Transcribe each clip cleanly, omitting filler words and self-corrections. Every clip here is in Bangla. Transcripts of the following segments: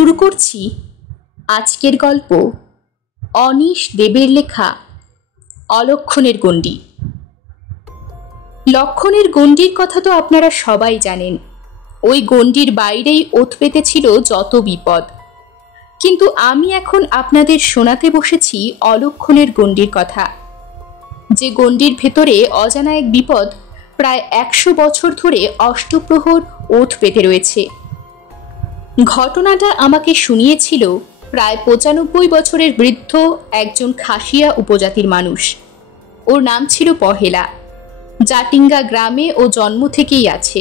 শুরু করছি আজকের গল্প অনিশ দেবের লেখা অলক্ষণের গণ্ডি। লক্ষণের গণ্ডির কথা তো আপনারা সবাই জানেন। ওই গণ্ডির বাইরেই ওত পেতেছিল যত বিপদ, কিন্তু আমি এখন আপনাদের শোনাতে বসেছি অলক্ষণের গণ্ডির কথা, যে গণ্ডির ভেতরে অজানা এক বিপদ প্রায় 100 বছর ধরে অষ্টপ্রহর ওত পেতে রয়েছে। ঘটনাটা আমাকে শুনিয়েছিল প্রায় 95 বছরের বৃদ্ধ একজন খাসিয়া উপজাতির মানুষ। ওর নাম ছিল পহেলা। জাটিঙ্গা গ্রামে ও জন্ম থেকেই আছে।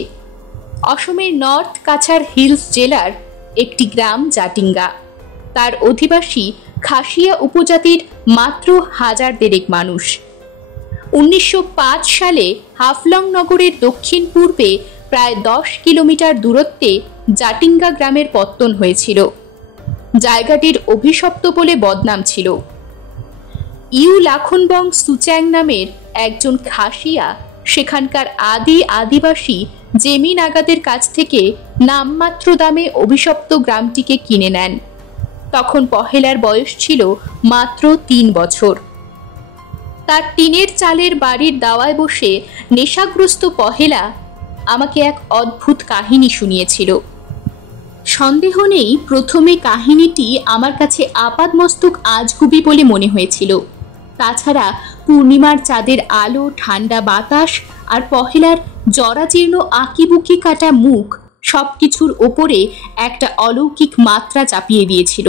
অসমের নর্থ কাছাড় হিলস জেলার একটি গ্রাম জাটিঙ্গা। তার অধিবাসী খাসিয়া উপজাতির মাত্র 1000 মানুষ। 1905 সালে হাফলং নগরের দক্ষিণ পূর্বে প্রায় 10 কিলোমিটার দূরত্বে জাটিঙ্গা গ্রামের পত্তন হয়েছিল। জায়গাটির অভিশপ্ত বলে বদনাম ছিল। ইউ লাখনবং সুচ্যাং নামের একজন খাসিয়া সেখানকার আদিবাসী জেমি নাগাদের কাছ থেকে নামমাত্র দামে অভিশপ্ত গ্রামটিকে কিনে নেন। তখন পহেলার বয়স ছিল মাত্র 3 বছর। তার টিনের চালের বাড়ির দাওয়ায় বসে নেশাগ্রস্ত পহেলা আমাকে এক অদ্ভুত কাহিনী শুনিয়েছিল। সন্দেহ নেই, প্রথমে কাহিনীটি আমার কাছে আপাদমস্তক আজগুবি বলে মনে হয়েছিল। তাছাড়া পূর্ণিমার চাঁদের আলো, ঠান্ডা বাতাস আর পহেলার জরাজীর্ণ আঁকিবুকি কাটা মুখ সবকিছুর ওপরে একটা অলৌকিক মাত্রা চাপিয়ে দিয়েছিল।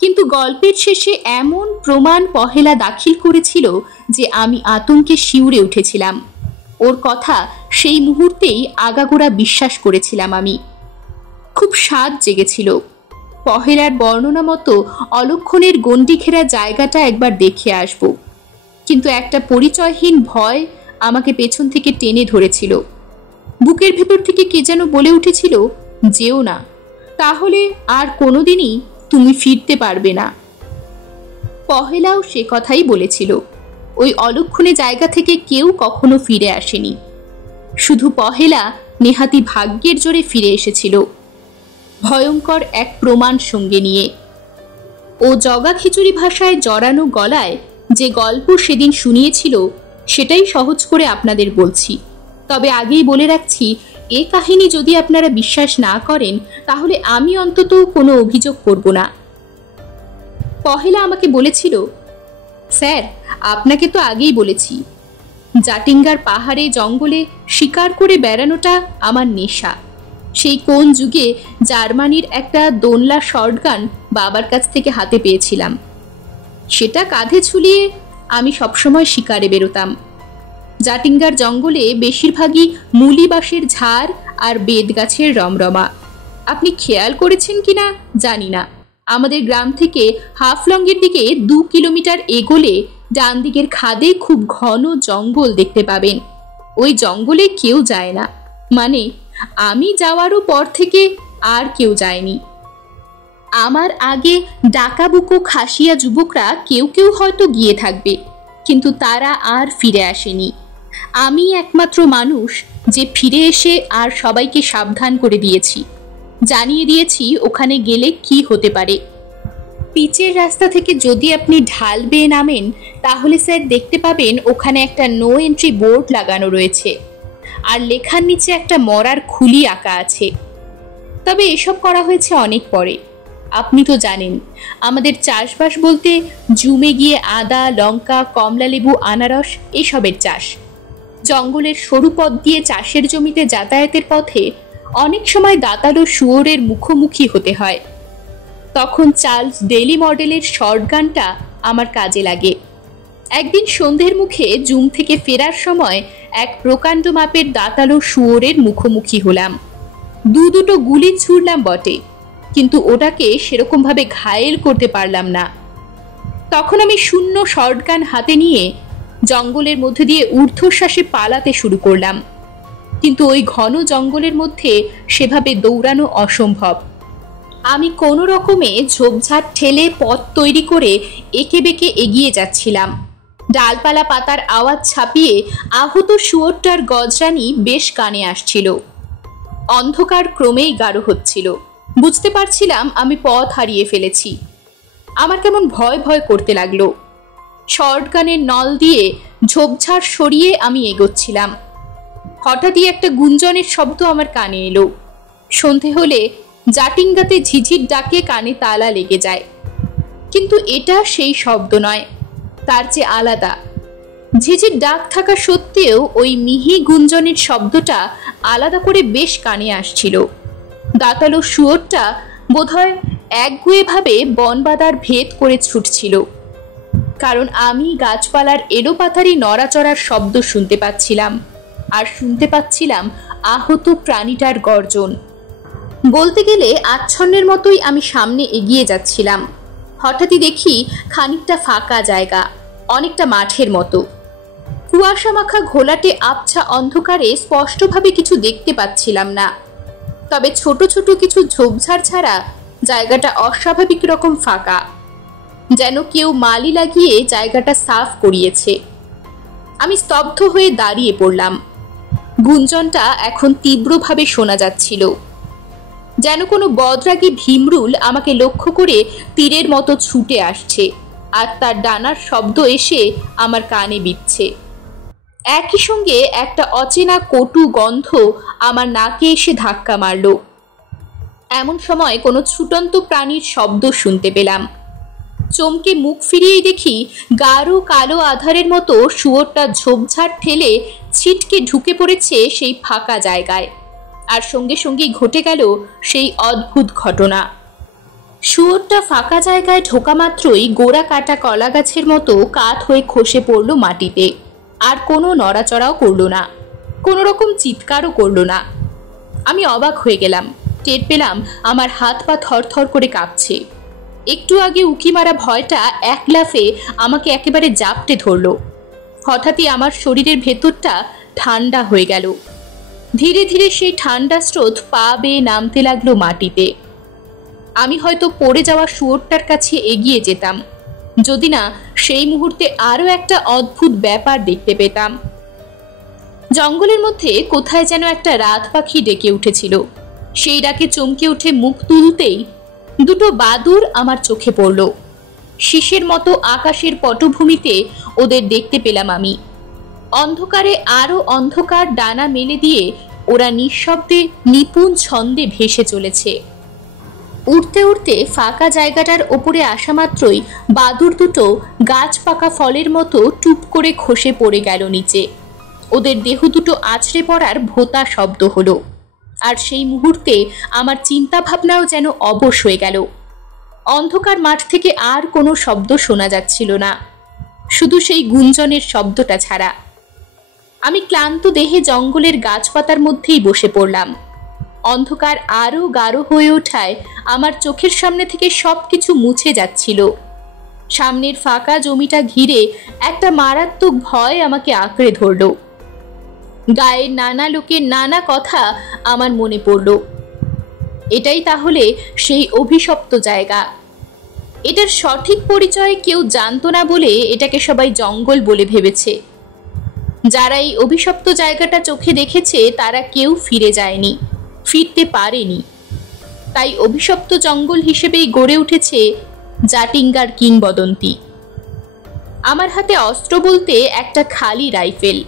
কিন্তু গল্পের শেষে এমন প্রমাণ পহেলা দাখিল করেছিল যে আমি আতঙ্কে শিউরে উঠেছিলাম। ওর কথা সেই মুহূর্তেই আগাগোড়া বিশ্বাস করেছিলাম আমি। খুব স্বাদ জেগেছিল। পহেলার বর্ণনা মতো অলক্ষণের গণ্ডি ঘেরা জায়গাটা একবার দেখে আসব, কিন্তু একটা পরিচয়হীন ভয় আমাকে পেছন থেকে টেনে ধরেছিল। বুকের ভেতর থেকে কে যেন বলে উঠেছিল, যেও না, তাহলে আর কোনোদিনই তুমি ফিরতে পারবে না। পহেলাও সে কথাই বলেছিল। ওই অলক্ষণে জায়গা থেকে কেউ কখনো ফিরে আসেনি। শুধু পহেলা নেহাতি ভাগ্যের জোরে ফিরে এসেছিল, ভয়ঙ্কর এক প্রমাণ সঙ্গে নিয়ে। ও জগা খিচুড়ি ভাষায় জড়ানো গলায় যে গল্প সেদিন শুনিয়েছিল সেটাই সহজ করে আপনাদের বলছি। তবে আগেই বলে রাখছি, এ কাহিনী যদি আপনারা বিশ্বাস না করেন তাহলে আমি অন্তত কোনো অভিযোগ করব না। পহেলা আমাকে বলেছিল, স্যার, আপনাকে তো আগেই বলেছি, জাটিঙ্গার পাহাড়ে জঙ্গলে শিকার করে বেড়ানোটা আমার নেশা। সেই কোন যুগে জার্মানির একটা দোনলা শর্টগান বাবার কাছ থেকে হাতে পেয়েছিলাম। সেটা কাঁধে ঝুলিয়ে আমি সবসময় শিকারে বেরোতাম। জাটিঙ্গার জঙ্গলে বেশিরভাগই মুলি বাঁশের ঝাড় আর বেদ গাছের রমরমা। আপনি খেয়াল করেছেন কিনা জানি না, আমাদের গ্রাম থেকে হাফলংয়ের দিকে 2 কিলোমিটার এগোলে ডান দিকের খাদে খুব ঘন জঙ্গল দেখতে পাবেন। ওই জঙ্গলে কেউ যায় না, মানে আমি যাওয়ারও পর থেকে আর কেউ যায়নি। আমার আগে ডাকাবুকো খাসিয়া যুবকরা কেউ কেউ হয়তো গিয়ে থাকবে, কিন্তু তারা আর ফিরে আসেনি। আমি একমাত্র মানুষ যে ফিরে এসে আর সবাইকে সাবধান করে দিয়েছি, জানিয়ে দিয়েছি ওখানে গেলে কি হতে পারে। পিচের রাস্তা থেকে যদি আপনি ঢাল বেয়ে নামেন তাহলে স্যার দেখতে পাবেন ওখানে একটা নো এন্ট্রি বোর্ড লাগানো রয়েছে, আর লেখার নিচে একটা মরার খুলি আঁকা আছে। তবে এসব করা হয়েছে অনেক পরে। আপনি তো জানেন আমাদের চাষবাস বলতে জুমে গিয়ে আদা, লঙ্কা, কমলা লেবু, আনারস এসবের চাষ। জঙ্গলের সরু পথ দিয়ে চাষের জমিতে যাতায়াতের পথে অনেক সময় দাঁতালো শুয়োরের মুখোমুখি হতে হয়। তখন চার্লস ডেলি মডেলের শর্টগানটা আমার কাজে লাগে। একদিন সন্ধ্যের মুখে জুম থেকে ফেরার সময় এক প্রকাণ্ড মাপের দাঁতালো শুয়োরের মুখোমুখি হলাম। দুটো গুলি ছুড়লাম বটে, কিন্তু ওটাকে সেরকমভাবে ঘায়েল করতে পারলাম না। তখন আমি শূন্য শর্টগান হাতে নিয়ে জঙ্গলের মধ্যে দিয়ে ঊর্ধ্বশ্বাসে পালাতে শুরু করলাম, কিন্তু ওই ঘন জঙ্গলের মধ্যে সেভাবে দৌড়ানো অসম্ভব। আমি কোনো রকমে ঝোপঝাড় ঠেলে পথ তৈরি করে এঁকে বেঁকে এগিয়ে যাচ্ছিলাম। ডালপালা পাতার আওয়াজ ছাপিয়ে আহত শুয়োরটার গজরানি বেশ কানে আসছিল। অন্ধকার ক্রমেই গাঢ় হচ্ছিল। বুঝতে পারছিলাম আমি পথ হারিয়ে ফেলেছি। আমার কেমন ভয় ভয় করতে লাগলো। শর্টগানের নল দিয়ে ঝোপঝাড় সরিয়ে আমি এগোচ্ছিলাম। হঠাৎই একটা গুঞ্জনের শব্দ আমার কানে এলো। সন্ধে হলে জাটিঙ্গাতে ঝিঝির ডাকে কানে তালা লেগে যায়, কিন্তু এটা সেই শব্দ নয়, তার চেয়ে আলাদা। ঝিঝির ডাক থাকা সত্ত্বেও ওই মিহি গুঞ্জনের শব্দটা আলাদা করে বেশ কানে আসছিল। দাঁতালো শুয়োরটা বোধহয় একগুঁয়েভাবে বনবাদার ভেদ করে ছুটছিল, কারণ আমি গাছপালার এলোপাথারি নড়াচড়ার শব্দ শুনতে পাচ্ছিলাম, আর শুনতে পাচ্ছিলাম আহত প্রাণীটার গর্জন। বলতে গেলে আচ্ছন্নের মতোই আমি সামনে এগিয়ে যাচ্ছিলাম। হঠাৎই দেখি খানিকটা ফাঁকা জায়গা, অনেকটা মাঠের মতো। কুয়াশা মাখা ঘোলাটে আবছা অন্ধকারে স্পষ্টভাবে কিছু দেখতে পাচ্ছিলাম না, তবে ছোট ছোট কিছু ঝোপঝাড় ছাড়া জায়গাটা অস্বাভাবিক রকম ফাঁকা, যেন কেউ মালি লাগিয়ে জায়গাটা সাফ করিয়েছে। আমি স্তব্ধ হয়ে দাঁড়িয়ে পড়লাম। গুঞ্জনটা এখন তীব্রভাবে শোনা যাচ্ছিল, যেন কোনো বদরাগী ভীমরুল আমাকে লক্ষ্য করে তীরের মতো ছুটে আসছে, আর তার ডানার শব্দ এসে আমার কানে বিচ্ছে। একই সঙ্গে একটা অচেনা কটু গন্ধ আমার নাকে এসে ধাক্কা মারল। এমন সময় কোনো ছুটন্ত প্রাণীর শব্দ শুনতে পেলাম। চমকে মুখ ফিরিয়েই দেখি গাঢ় কালো আধারের মতো শুয়োরটা ঝোপঝাড় ঠেলে ছিটকে ঢুকে পড়েছে সেই ফাঁকা জায়গায়। আর সঙ্গে সঙ্গেই ঘটে গেল সেই অদ্ভুত ঘটনা। শুয়োরটা ফাঁকা জায়গায় ঢোকা মাত্রই গোড়া কাটা কলা গাছের মতো কাত হয়ে খসে পড়ল মাটিতে। আর কোনো নড়াচড়াও করল না, কোনো রকম চিৎকারও করল না। আমি অবাক হয়ে গেলাম। টের পেলাম আমার হাত পা থরথর করে কাঁপছে। একটু আগে উকি মারা ভয়টা এক লাফে আমাকে একেবারে জাপটে ধরল। হঠাৎই আমার শরীরের ভেতরটা ঠান্ডা হয়ে গেল। ধীরে ধীরে সেই ঠান্ডা স্রোত পা বেয়ে নামতে লাগলো মাটিতে। আমি হয়তো পড়ে যাওয়া শুয়োরটার কাছে এগিয়ে যেতাম, যদি না সেই মুহূর্তে আরো একটা অদ্ভুত ব্যাপার দেখতে পেতাম। জঙ্গলের মধ্যে কোথায় যেন একটা রাত পাখি ডেকে উঠেছিল। সেই ডাকে চমকে উঠে মুখ তুলতেই দুটো বাদুড় আমার চোখে পড়ল। শীষের মতো আকাশের পটভূমিতে ওদের দেখতে পেলাম আমি। অন্ধকারে আরো অন্ধকার ডানা মেলে দিয়ে ওরা নিঃশব্দে নিপুণ ছন্দে ভেসে চলেছে। উড়তে উড়তে ফাঁকা জায়গাটার ওপরে আসা মাত্রই বাদুড় দুটো গাছ পাকা ফলের মতো টুপ করে খসে পড়ে গেল নিচে। ওদের দেহ দুটো আছড়ে পড়ার ভোঁতা শব্দ হলো। আর সেই মুহূর্তে আমার চিন্তা ভাবনাও যেন অবশ হয়ে গেল। অন্ধকার মাঠ থেকে আর কোনো শব্দ শোনা যাচ্ছিল না, শুধু সেই গুঞ্জনের শব্দটা ছাড়া। আমি ক্লান্ত দেহে জঙ্গলের গাছপাতার মধ্যেই বসে পড়লাম। অন্ধকার আরো গাঢ় হয়ে ওঠায় আমার চোখের সামনে থেকে সবকিছু মুছে যাচ্ছিল। সামনের ফাঁকা জমিটা ঘিরে একটা মারাত্মক ভয় আমাকে আঁকড়ে ধরল। গায়ের নানা লোকের নানা কথা আমার মনে পড়ল। এটাই তাহলে সেই অভিশপ্ত জায়গা। এটার সঠিক পরিচয় কেউ জানতো না বলে এটাকে সবাই জঙ্গল বলে ভেবেছে। যারা এই অভিশপ্ত জায়গাটা চোখে দেখেছে তারা কেউ ফিরে যায়নি, ফিরতে পারেনি। তাই অভিশপ্ত জঙ্গল হিসেবেই গড়ে উঠেছে জাটিঙ্গার কিংবদন্তি। আমার হাতে অস্ত্র বলতে একটা খালি রাইফেল,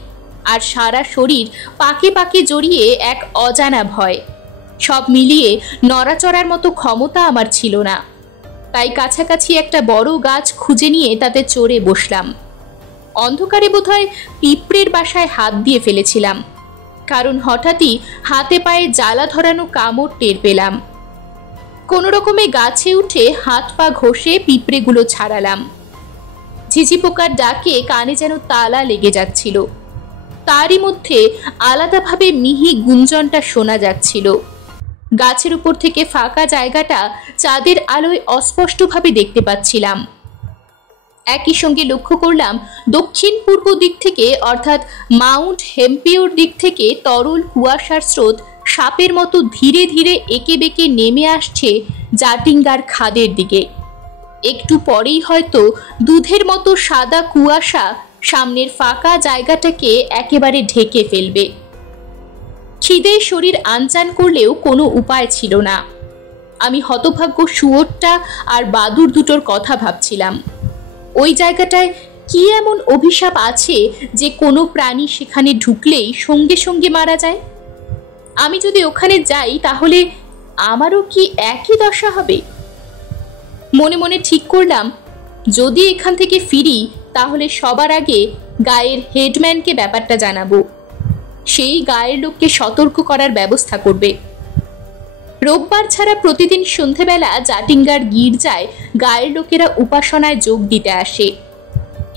আর সারা শরীর পাকে পাকে জড়িয়ে এক অজানা ভয়। সব মিলিয়ে নড়াচড়ার মতো ক্ষমতা আমার ছিল না। তাই কাছাকাছি একটা বড় গাছ খুঁজে নিয়ে তাতে চড়ে বসলাম। অন্ধকারে বোধহয় পিঁপড়ের বাসায় হাত দিয়ে ফেলেছিলাম, কারণ হঠাৎই হাতে পায়ে জ্বালা ধরানো কামড় টের পেলাম। কোনো রকমে গাছে উঠে হাত পা ঘষে পিঁপড়েগুলো ছাড়ালাম। ঝিঝি পোকার ডাকে কানে যেন তালা লেগে যাচ্ছিল। তারই মধ্যে আলাদাভাবে মিহি গুঞ্জনটা শোনা যাচ্ছিল। গাছের উপর থেকে ফাঁকা জায়গাটা চাঁদের আলোয় অস্পষ্টভাবে দেখতে পাচ্ছিলাম। একই সঙ্গে লক্ষ্য করলাম দক্ষিণ পূর্ব দিক থেকে, অর্থাৎ মাউন্ট হেম্পিওর দিক থেকে তরল কুয়াশার স্রোত সাপের মতো ধীরে ধীরে এঁকে বেঁকে নেমে আসছে জাটিঙ্গার খাদের দিকে। একটু পরেই হয়তো দুধের মতো সাদা কুয়াশা সামনের ফাঁকা জায়গাটাকে একেবারে ঢেকে ফেলবে। খিদে শরীর আনচান করলেও কোনো উপায় ছিল না। আমি হতভাগ্য শুয়োরটা আর বাদুড় দুটোর কথা ভাবছিলাম। ওই জায়গাটায় কি এমন অভিশাপ আছে যে কোনো প্রাণী সেখানে ঢুকলেই সঙ্গে সঙ্গে মারা যায়? আমি যদি ওখানে যাই তাহলে আমারও কি একই দশা হবে? মনে মনে ঠিক করলাম, যদি এখান থেকে ফিরি তাহলে সবার আগে গায়ের হেডম্যানকে ব্যাপারটা জানাবো। সেই গায়ের লোককে সতর্ক করার ব্যবস্থা করবে। রোববার ছাড়া প্রতিদিন সন্ধেবেলা জাটিঙ্গার গির্জায় গায়ের লোকেরা উপাসনায় যোগ দিতে আসে।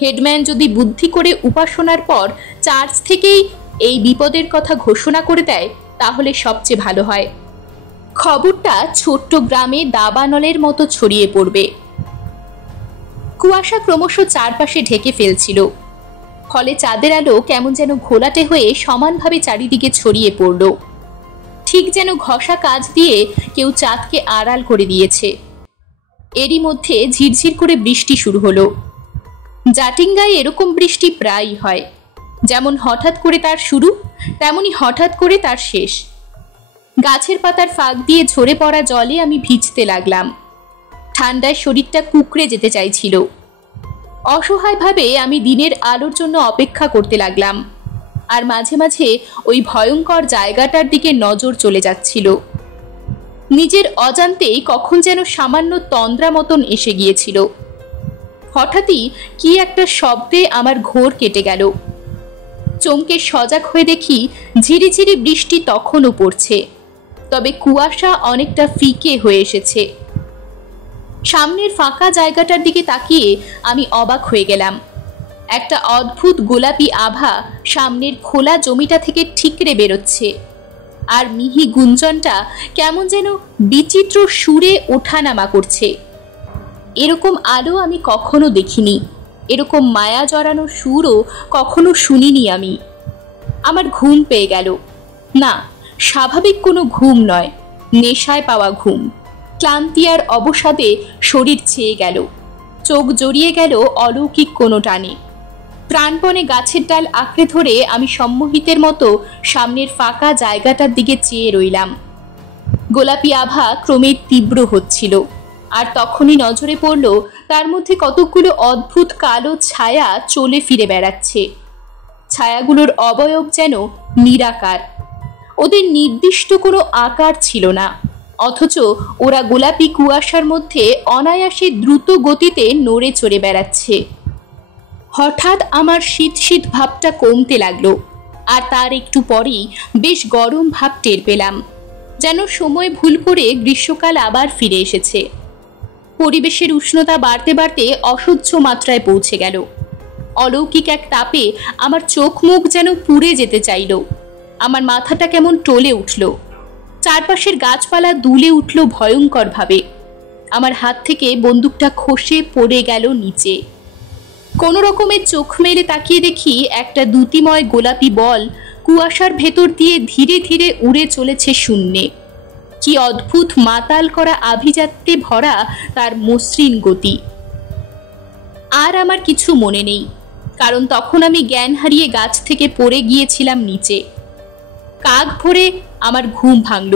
হেডম্যান যদি বুদ্ধি করে উপাসনার পর চার্চ থেকেই এই বিপদের কথা ঘোষণা করে দেয় তাহলে সবচেয়ে ভালো হয়। খবরটা ছোট্ট গ্রামে দাবানলের মতো ছড়িয়ে পড়বে। কুয়াশা ক্রমশ চারপাশে ঢেকে ফেলছিল, ফলে চাঁদের আলো কেমন যেন ঘোলাটে হয়ে সমানভাবে চারিদিকে ছড়িয়ে পড়ল, ঠিক যেন ঘষা কাজ দিয়ে কেউ চাঁদকে আড়াল করে দিয়েছে। এরই মধ্যে ঝিরঝির করে বৃষ্টি শুরু হলো। জাটিঙ্গায় এরকম বৃষ্টি প্রায়ই হয়, যেমন হঠাৎ করে তার শুরু তেমনি হঠাৎ করে তার শেষ। গাছের পাতার ফাঁক দিয়ে ঝরে পড়া জলে আমি ভিজতে লাগলাম। ঠান্ডায় শরীরটা কুঁকড়ে যেতে চাইছিল। অসহায়ভাবে আমি দিনের আলোর জন্য অপেক্ষা করতে লাগলাম, আর মাঝে মাঝে ওই ভয়ঙ্কর জায়গাটার দিকে নজর চলে যাচ্ছিল। নিজের অজান্তেই কখন যেন সামান্য তন্দ্রা মতন এসে গিয়েছিল। হঠাৎই কি একটা শব্দে আমার ঘোর কেটে গেল। চমকে সজাগ হয়ে দেখি ঝিরিঝিরি বৃষ্টি তখনও পড়ছে, তবে কুয়াশা অনেকটা ফিকে হয়ে এসেছে। সামনের ফাঁকা জায়গাটার দিকে তাকিয়ে আমি অবাক হয়ে গেলাম। একটা অদ্ভুত গোলাপি আভা সামনের খোলা জমিটা থেকে ঠিকরে বেরোচ্ছে, আর মিহি গুঞ্জনটা কেমন যেন বিচিত্র সুরে ওঠানামা করছে। এরকম আলো আমি কখনো দেখিনি, এরকম মায়া জড়ানো সুরও কখনো শুনিনি আমি। আমার ঘুম পেয়ে গেল। না, স্বাভাবিক কোনো ঘুম নয়, নেশায় পাওয়া ঘুম। ক্লান্তি আর অবসাদে শরীর ছেয়ে গেল, চোখ জড়িয়ে গেল অলৌকিক কোনো টানে। প্রাণপণে গাছের ডাল আঁকড়ে ধরে আমি সম্মোহিতের মতো সামনের ফাঁকা জায়গাটার দিকে চেয়ে রইলাম। গোলাপি আভা ক্রমে তীব্র হচ্ছিল, আর তখনই নজরে পড়ল তার মধ্যে কতকগুলো অদ্ভুত কালো ছায়া চলে ফিরে বেড়াচ্ছে। ছায়াগুলোর অবয়ব যেন নিরাকার, ওদের নির্দিষ্ট কোনো আকার ছিল না, অথচ ওরা গোলাপি কুয়াশার মধ্যে অনায়াসে দ্রুত গতিতে নড়ে চড়ে বেড়াচ্ছে। হঠাৎ আমার শীত শীত ভাবটা কমতে লাগলো, আর তার একটু পরেই বেশ গরম ভাব টের পেলাম, যেন সময় ভুল করে গ্রীষ্মকাল আবার ফিরে এসেছে। পরিবেশের উষ্ণতা বাড়তে বাড়তে অসহ্য মাত্রায় পৌঁছে গেল। অলৌকিক এক তাপে আমার চোখ মুখ যেন পুড়ে যেতে চাইল। আমার মাথাটা কেমন টলে উঠল, চারপাশের গাছপালা দুলে উঠল ভয়ঙ্করভাবে। আমার হাত থেকে বন্দুকটা খসে পড়ে গেল নিচে। কোনো রকমের চোখ মেলে তাকিয়ে দেখি একটা দ্যুতিময় গোলাপি বল কুয়াশার ভেতর দিয়ে ধীরে ধীরে উড়ে চলেছে শূন্যে। কি অদ্ভুত মাতাল করা আভিজাত্যে ভরা তার মসৃণ গতি। আর আমার কিছু মনে নেই, কারণ তখন আমি জ্ঞান হারিয়ে গাছ থেকে পড়ে গিয়েছিলাম নিচে। কাক ভরে আমার ঘুম ভাঙল,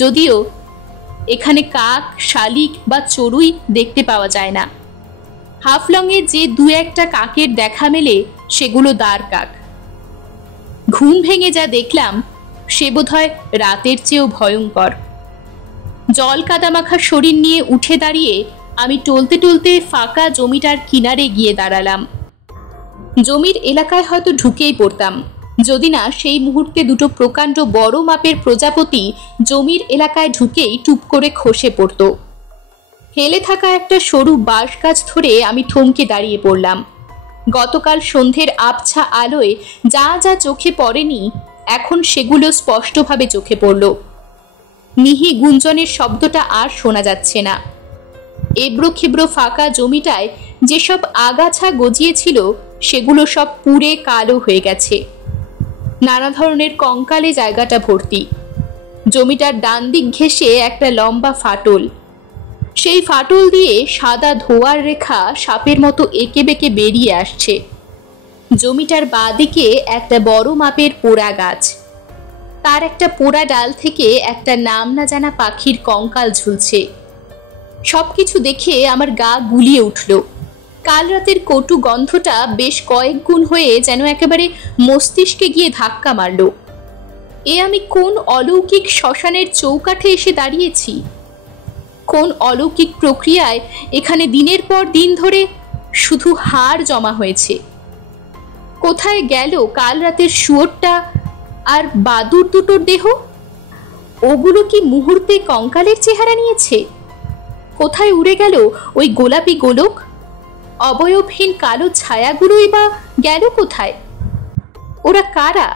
যদিও এখানে কাক, শালিক বা চড়ুই দেখতে পাওয়া যায় না। হাফলংয়ে যে দু একটা কাকের দেখা মেলে সেগুলো দাঁড় কাক। ঘুম ভেঙে যা দেখলাম সে বোধহয় রাতের চেয়েও ভয়ঙ্কর। জল কাদামাখা শরীর নিয়ে উঠে দাঁড়িয়ে আমি টলতে টলতে ফাঁকা জমিটার কিনারে গিয়ে দাঁড়ালাম। জমির এলাকায় হয়তো ঢুকেই পড়তাম, যদি না সেই মুহূর্তে দুটো প্রকাণ্ড বড় মাপের প্রজাপতি জমির এলাকায় ঢুকেই টুপ করে খসে পড়ত। হেলে থাকা একটা সরু বাঁশ গাছ ধরে আমি থমকে দাঁড়িয়ে পড়লাম। গতকাল সন্ধ্যের আবছা আলোয় যা যা চোখে পড়েনি এখন সেগুলো স্পষ্টভাবে চোখে পড়ল। মিহি গুঞ্জনের শব্দটা আর শোনা যাচ্ছে না। এবড়ো খেবড়ো ফাঁকা জমিটায় যেসব আগাছা গজিয়েছিল সেগুলো সব পুড়ে কালো হয়ে গেছে। নানা ধরনের কঙ্কালে জায়গাটা ভর্তি। জমিটার ডান দিক ঘেঁষে একটা লম্বা ফাটল, সেই ফাটল দিয়ে সাদা ধোঁয়ার রেখা সাপের মতো এঁকে বেঁকে বেরিয়ে আসছে। জমিটার বাঁ দিকে একটা বড় মাপের পোড়া গাছ। তার একটা পোড়া ডাল থেকে একটা নাম না জানা পাখির কঙ্কাল ঝুলছে। সবকিছু দেখে আমার গা গুলিয়ে উঠল। কাল রাতের কটু গন্ধটা বেশ কয়েক গুণ হয়ে যেন একেবারে মস্তিষ্কে গিয়ে ধাক্কা মারল। এ আমি কোন অলৌকিক শ্মশানের চৌকাঠে এসে দাঁড়িয়েছি? কোন অলৌকিক প্রক্রিয়ায় এখানে দিনের পর দিন ধরে শুধু হাড় জমা হয়েছে? কোথায় গেল কাল রাতের শুয়োরটা আর বাদুর দুটোর দেহ? ওগুলো কি মুহূর্তে কঙ্কালের চেহারা নিয়েছে? কোথায় উড়ে গেল ওই গোলাপি গোলক? অবয়বহীন কালো ছায়াগুলোই বা গেল কোথায়? ওরা কারা?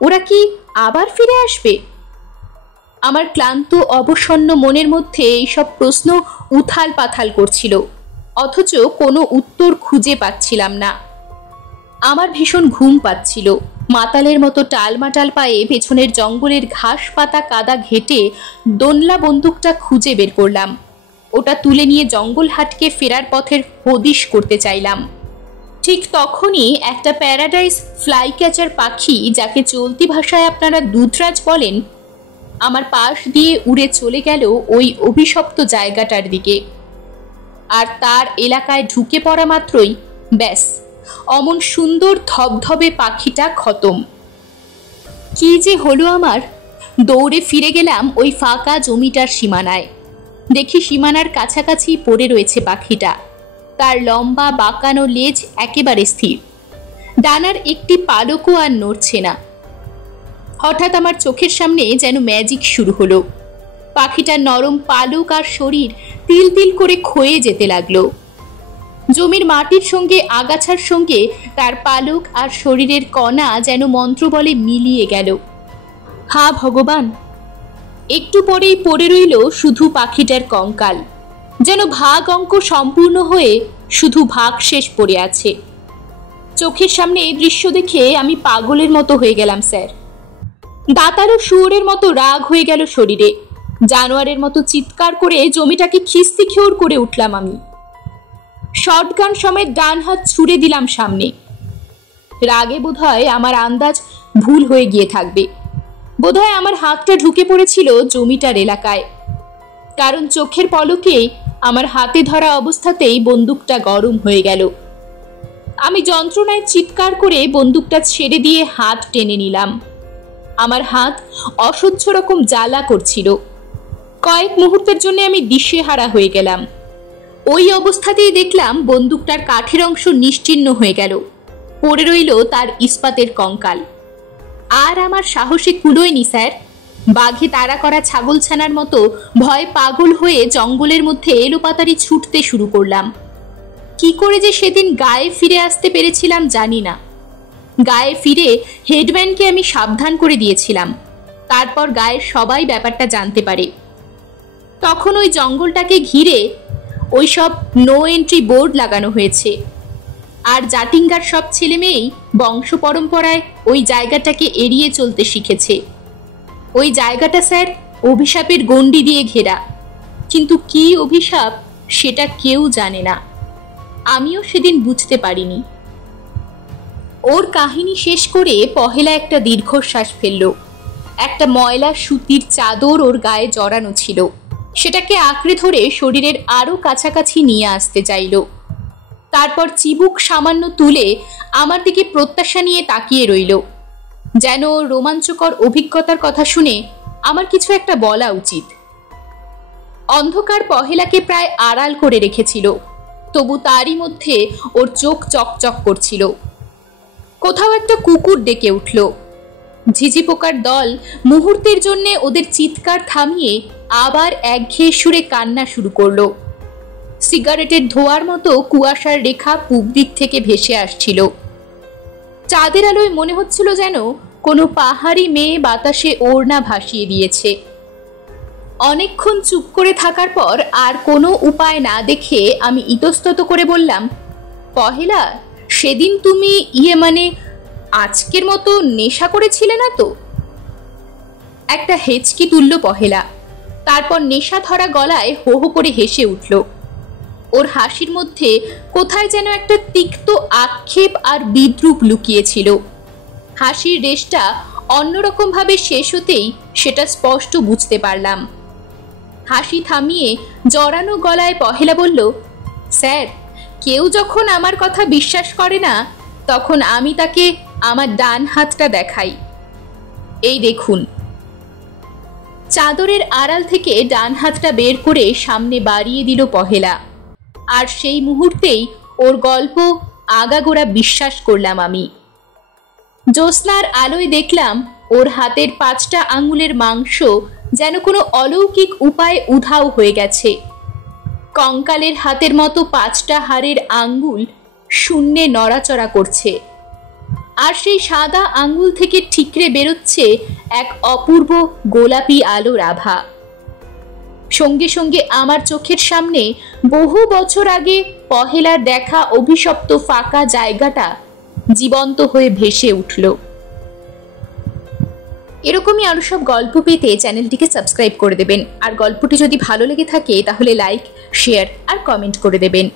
ওরা কি আবার ফিরে আসবে? আমার ক্লান্ত অবসন্ন মনের মধ্যে এইসব প্রশ্ন উথাল পাথাল করছিল, অথচ কোনো উত্তর খুঁজে পাচ্ছিলাম না। আমার ভীষণ ঘুম পাচ্ছিল। মাতালের মতো টালমাটাল পায়ে পেছনের জঙ্গলের ঘাস পাতা কাদা ঘেটে দোনলা বন্দুকটা খুঁজে বের করলাম। ওটা তুলে নিয়ে জঙ্গল হাটকে ফেরার পথের হদিশ করতে চাইলাম। ঠিক তখনই একটা প্যারাডাইস ফ্লাই ক্যাচার পাখি, যাকে চলতি ভাষায় আপনারা দুধরাজ বলেন, আমার পাশ দিয়ে উড়ে চলে গেল ওই অভিশপ্ত জায়গাটার দিকে। আর তার এলাকায় ঢুকে পড়া মাত্রই ব্যাস, অমন সুন্দর ধবধবে পাখিটা খতম। কি যে হলো আমার! দৌড়ে ফিরে গেলাম ওই ফাঁকা জমিটার সীমানায়। দেখি সীমানার কাছাকাছি পড়ে রয়েছে পাখিটা। তার লম্বা বাঁকানো লেজ একেবারে স্থির, ডানার একটি পালকও আর নড়ছে না। হঠাৎ আমার চোখের সামনে যেন ম্যাজিক শুরু হলো। পাখিটার নরম পালক আর শরীর তিল তিল করে ক্ষয়ে যেতে লাগলো। জমির মাটির সঙ্গে আগাছার সঙ্গে তার পালক আর শরীরের কণা যেন মন্ত্রবলে মিলিয়ে গেল। হা ভগবান! একটু পরেই পড়ে রইল শুধু পাখিটার কঙ্কাল, যেন ভাগ অঙ্ক সম্পূর্ণ হয়ে শুধু ভাগ শেষ পড়ে আছে। চোখের সামনে এই দৃশ্য দেখে আমি পাগলের মতো হয়ে গেলাম স্যার। দাঁতালো শুয়োরের মতো রাগ হয়ে গেল শরীরে। জানোয়ারের মতো চিৎকার করে জমিটাকে খিস্তি খেউর করে উঠলাম আমি। শটগান সমেত ডান হাত ছুড়ে দিলাম সামনে। রাগে বোধহয় আমার আন্দাজ ভুল হয়ে গিয়ে থাকবে। বোধহয় আমার হাতটা ঢুকে পড়েছিল জমিটার এলাকায়, কারণ চোখের পলকেই আমার হাতে ধরা অবস্থাতেই বন্দুকটা গরম হয়ে গেল। আমি যন্ত্রণায় চিৎকার করে বন্দুকটা ছেড়ে দিয়ে হাত টেনে নিলাম। আমার হাত অসহ্য রকম জ্বালা করছিল। কয়েক মুহূর্তের জন্য আমি দিশেহারা হয়ে গেলাম। ওই অবস্থাতেই দেখলাম বন্দুকটার কাঠের অংশ নিশ্চিহ্ন হয়ে গেল। পড়ে রইল তার ইস্পাতের কঙ্কাল। আর আমার সাহসে কুলোয়নি স্যার। বাঘে তাড়া করা ছাগলছানার মতো ভয় পাগল হয়ে জঙ্গলের মধ্যে এলোপাতাড়ি ছুটতে শুরু করলাম। কি করে যে সেদিন গায়ে ফিরে আসতে পেরেছিলাম জানি না। গায়ে ফিরে হেডম্যানকে আমি সাবধান করে দিয়েছিলাম। তারপর গায়ের সবাই ব্যাপারটা জানতে পারে। তখন ওই জঙ্গলটাকে ঘিরে ওই সব নো এন্ট্রি বোর্ড লাগানো হয়েছে। আর জাটিঙ্গার সব ছেলে মেয়েই বংশ পরম্পরায় ওই জায়গাটাকে এড়িয়ে চলতে শিখেছে। ওই জায়গাটা স্যার অভিশাপের গণ্ডি দিয়ে ঘেরা, কিন্তু কি অভিশাপ সেটা কেউ জানে না। আমিও সেদিন বুঝতে পারিনি। ওর কাহিনী শেষ করে পহেলা একটা দীর্ঘশ্বাস ফেলল। একটা ময়লা সুতির চাদর ওর গায়ে জড়ানো ছিল, সেটাকে আঁকড়ে ধরে শরীরের আরো কাছাকাছি নিয়ে আসতে চাইল। তারপর চিবুক সামান্য তুলে আমার দিকে প্রত্যাশা নিয়ে তাকিয়ে রইল, যেন রোমাঞ্চকর অভিজ্ঞতার কথা শুনে আমার কিছু একটা বলা উচিত। অন্ধকার পহেলাকে প্রায় আড়াল করে রেখেছিল, তবু তারই মধ্যে ওর চোখ চকচক করছিল। কোথাও একটা কুকুর ডেকে উঠল। ঝিঝি পোকার দল মুহূর্তের জন্য ওদের চিৎকার থামিয়ে আবার একঘেয়ে সুরে কান্না শুরু করলো। সিগারেটের ধোঁয়ার মতো কুয়াশার রেখা পূব দিক থেকে ভেসে আসছিল। চাঁদের আলোয় মনে হচ্ছিল যেন কোনো পাহাড়ি মেয়ে বাতাসে ওড়না ভাসিয়ে দিয়েছে। অনেকক্ষণ চুপ করে থাকার পর আর কোনো উপায় না দেখে আমি ইতস্তত করে বললাম, পহেলা, সেদিন তুমি মানে আজকের মতো নেশা করেছিলে না তো? একটা হেঁচকি তুলল পহেলা। তারপর নেশা ধরা গলায় হো হো করে হেসে উঠল। ওর হাসির মধ্যে কোথায় যেন একটা তিক্ত আক্ষেপ আর বিদ্রুপ লুকিয়েছিল। হাসির রেশটা অন্যরকমভাবে শেষ হতেই সেটা স্পষ্ট বুঝতে পারলাম। হাসি থামিয়ে জড়ানো গলায় পহেলা বলল, স্যার, কেউ যখন আমার কথা বিশ্বাস করে না, তখন আমি তাকে আমার ডান হাতটা দেখাই। এই দেখুন। চাদরের আড়াল থেকে ডান হাতটা বের করে সামনে বাড়িয়ে দিল পহেলা। আর সেই মুহূর্তেই ওর গল্প আগাগোড়া বিশ্বাস করলাম আমি। জ্যোৎস্নার আলোয় দেখলাম ওর হাতের 5টা আঙুলের মাংস যেন কোনো অলৌকিক উপায়ে উধাও হয়ে গেছে। কঙ্কালের হাতের মতো 5টা হাড়ের আঙ্গুল শূন্যে নড়াচড়া করছে, আর সেই সাদা আঙ্গুল থেকে ঠিকরে বেরোচ্ছে এক অপূর্ব গোলাপি আলোর আভা। সঙ্গে সঙ্গে আমার চোখের সামনে বহু বছর আগে পহেলার দেখা অভিশপ্ত ফাঁকা জায়গাটা জীবন্ত হয়ে ভেসে উঠল। এরকমই আরো সব গল্প পেতে চ্যানেলটিকে সাবস্ক্রাইব করে দেবেন। আর গল্পটি যদি ভালো লেগে থাকে তাহলে লাইক, শেয়ার আর কমেন্ট করে দেবেন।